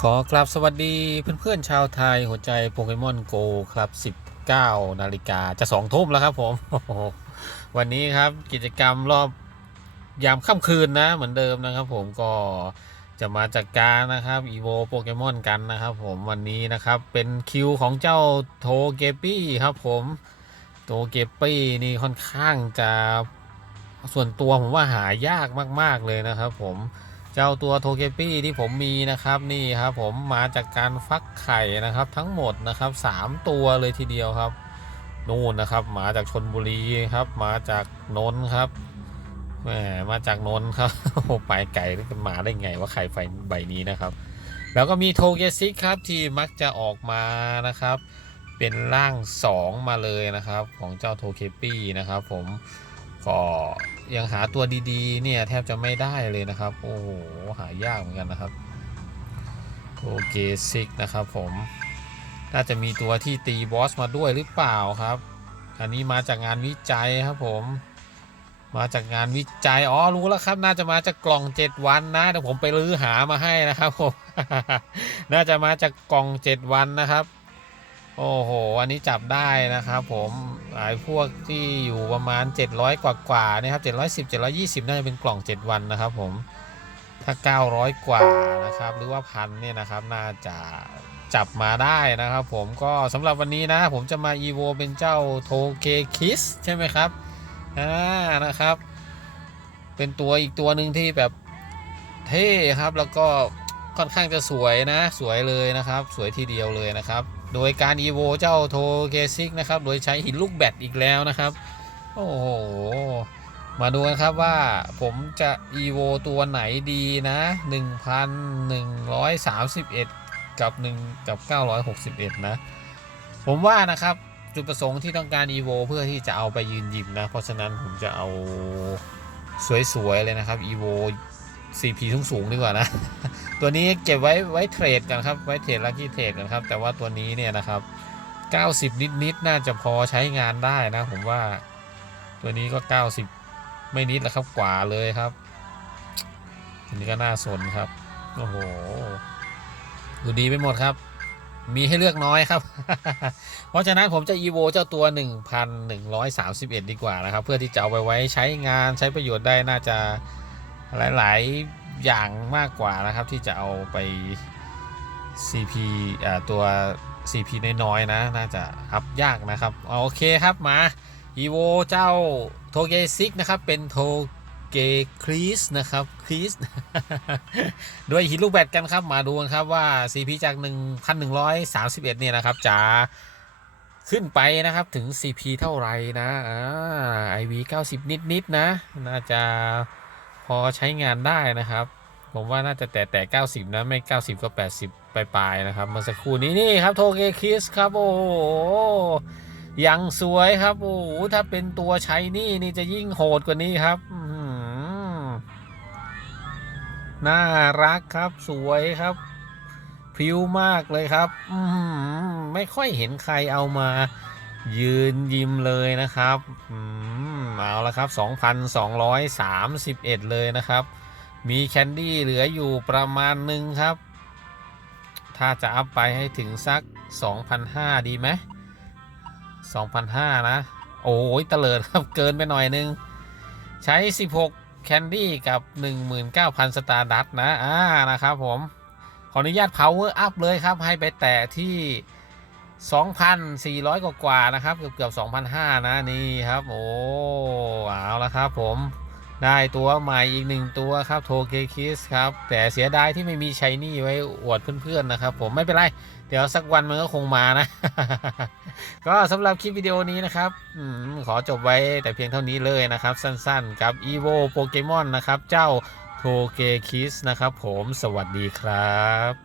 ขอกราบสวัสดีเพื่อนๆชาวไทยหัวใจโปเกมอนโกครับ 19 นาฬิกาจะสองทุ่มแล้วครับผม วันนี้ครับกิจกรรมรอบยามค่ำคืนนะ เหมือนเดิมนะครับผมก็จะมาจัดการนะครับอีโวโปเกมอนกันนะครับผมวันนี้นะครับเป็นคิวของเจ้าโทเกปี้ครับผมโทเกปี้นี่ค่อนข้างจะส่วนตัวผมว่าหายากมาก ๆเลยนะครับผม เจ้าตัวโทเกปี้ที่ผมมีนะครับนี่ครับผมมาจากการฟักไข่นะครับทั้งหมดนะครับสามตัวเลยทีเดียวครับนู่นนะครับมาจากชนบุรีครับมาจากนนท์ครับแหมมาจากนนท์ครับโอ้ไปไก่มันมาได้ไงว่าไข่ไฟใบนี้นะครับ แล้วก็มีโทเกซิกครับที่มักจะออกมานะครับ เป็นร่าง 2 มาเลยนะครับ ของเจ้าโทเคปี้นะครับผม ก็ยังหาตัวดีๆ เนี่ยแทบจะไม่ได้เลยนะครับ โอ้โหหายากเหมือนกันนะครับโทเกซิกนะครับผม น่าจะมีตัวที่ตีบอสมาด้วยหรือเปล่าครับ อันนี้มาจากงานวิจัยครับผม มาจากงานวิจัย อ๋อ รู้แล้วครับ น่าจะมาจากกล่อง 7 วันนะ เดี๋ยวผมไปรื้อหามาให้นะครับผม น่าจะมาจากกล่อง 7 วันนะครับ โอ้โห อันนี้จับได้นะครับผมไอ้พวกที่อยู่ประมาณ 700 กว่ากว่านะครับ710 720 น่าจะเป็นกล่อง 7 วันนะครับผม ถ้า 900 กว่านะครับ หรือว่าพันเนี่ยนะครับ น่าจะจับมาได้นะครับผม ก็สำหรับวันนี้นะ ผมจะมา EVO เป็นเจ้าโทเกคิสใช่ไหมครับ อ่า นะครับ เป็นตัวอีกตัวหนึ่งที่แบบเท่ครับ แล้วก็ค่อนข้างจะสวยนะ สวยเลยนะครับ สวยทีเดียวเลยนะครับ โดยการ EVO เจ้าโทเกซิกนะครับ โดยใช้หินลูกแบตอีกแล้วนะครับ โอ้โห มาดูกันครับว่าผมจะ EVO ตัวไหนดีนะ 1,131 กับ1กับ 961 นะ ผมว่านะครับจุดประสงค์ที่ต้องการ EVO เพื่อที่จะเอาไปยืนยิมนะ เพราะฉะนั้นผมจะเอาสวยๆเลยนะครับ EVO CP สูงๆดีกว่านะ ตัวนี้เก็บไว้ไว้เทรดกันครับ ไว้เทรดลัคกี้เทรดกันครับ แต่ว่าตัวนี้เนี่ยนะครับ 90 นิดๆน่าจะพอใช้งานได้นะ ผมว่า ตัวนี้ก็ 90 ไม่นิดแล้วครับกว่าเลยครับตัวนี้ก็น่าสนครับ โอ้โห ดูดีไปหมดครับ มีให้เลือกน้อยครับ เพราะฉะนั้นผมจะ EVO เจ้าตัว 1,131 ดีกว่านะครับ เพื่อที่จะเอาไปไว้ใช้งานใช้ประโยชน์ได้น่าจะ หลาย ๆ อย่างมากกว่านะครับ ที่จะเอาไป CP ตัว CP น้อย ๆ นะ น่าจะอัพยากนะครับโอเคครับมา EVO เจ้าโทเกซิกนะครับ เป็นโทเกครีสนะครับครีสด้วยหินลูกแบตกันครับ มาดูกันครับว่า CP จาก 1,131 เนี่ยนะครับจะขึ้นไปนะครับถึง CP เท่าไหร่นะอ่า IV 90 นิด ๆ นะ น่าจะ พอใช้งานได้นะครับ ผมว่าน่าจะแต่แต่ 90 นะ ไม่ 90 ก็ 80 ปลายๆนะครับ เมื่อสักครู่นี้นี่ครับโทเกคิสครับ โอ้โหยังสวยครับโอ้โหถ้าเป็นตัวใช้นี่นี่จะยิ่งโหดกว่านี้ครับน่ารักครับสวยครับพิ้วมากเลยครับไม่ค่อยเห็นใครเอามายืนยิ้มเลยนะครับอืม เอาละครับ 2,231 เลยนะครับ มีแคนดี้เหลืออยู่ประมาณหนึ่งครับ ถ้าจะอัพไปให้ถึงสัก 2,500 ดีไหม2,500 นะ โอ้ยเตลิดครับเกินไปหน่อยนึง ใช้ 16 แคนดี้กับ 19,000 สตาร์ดัตนะ อ่า นะครับผม ขออนุญาต power up เลยครับ ให้ไปแตะที่ 2,400 กว่ากว่าๆนะครับเกือบเกือบ2,500 นะนี่ครับ โอ้เอาละครับผมได้ตัวใหม่อีกหนึ่งตัวครับโทเกคิสครับ แต่เสียดายที่ไม่มีชัยนี่ไว้อวดเพื่อนๆนะครับ ผมไม่เป็นไร เดี๋ยวสักวันมันก็คงมานะ ก็สำหรับคลิปวิดีโอนี้นะครับอขอจบไว้แต่เพียงเท่านี้เลยนะครับ สั้นๆ กับ EVO โปเกมอนนะครับ เจ้าโทเกคิสนะครับผมสวัสดีครับ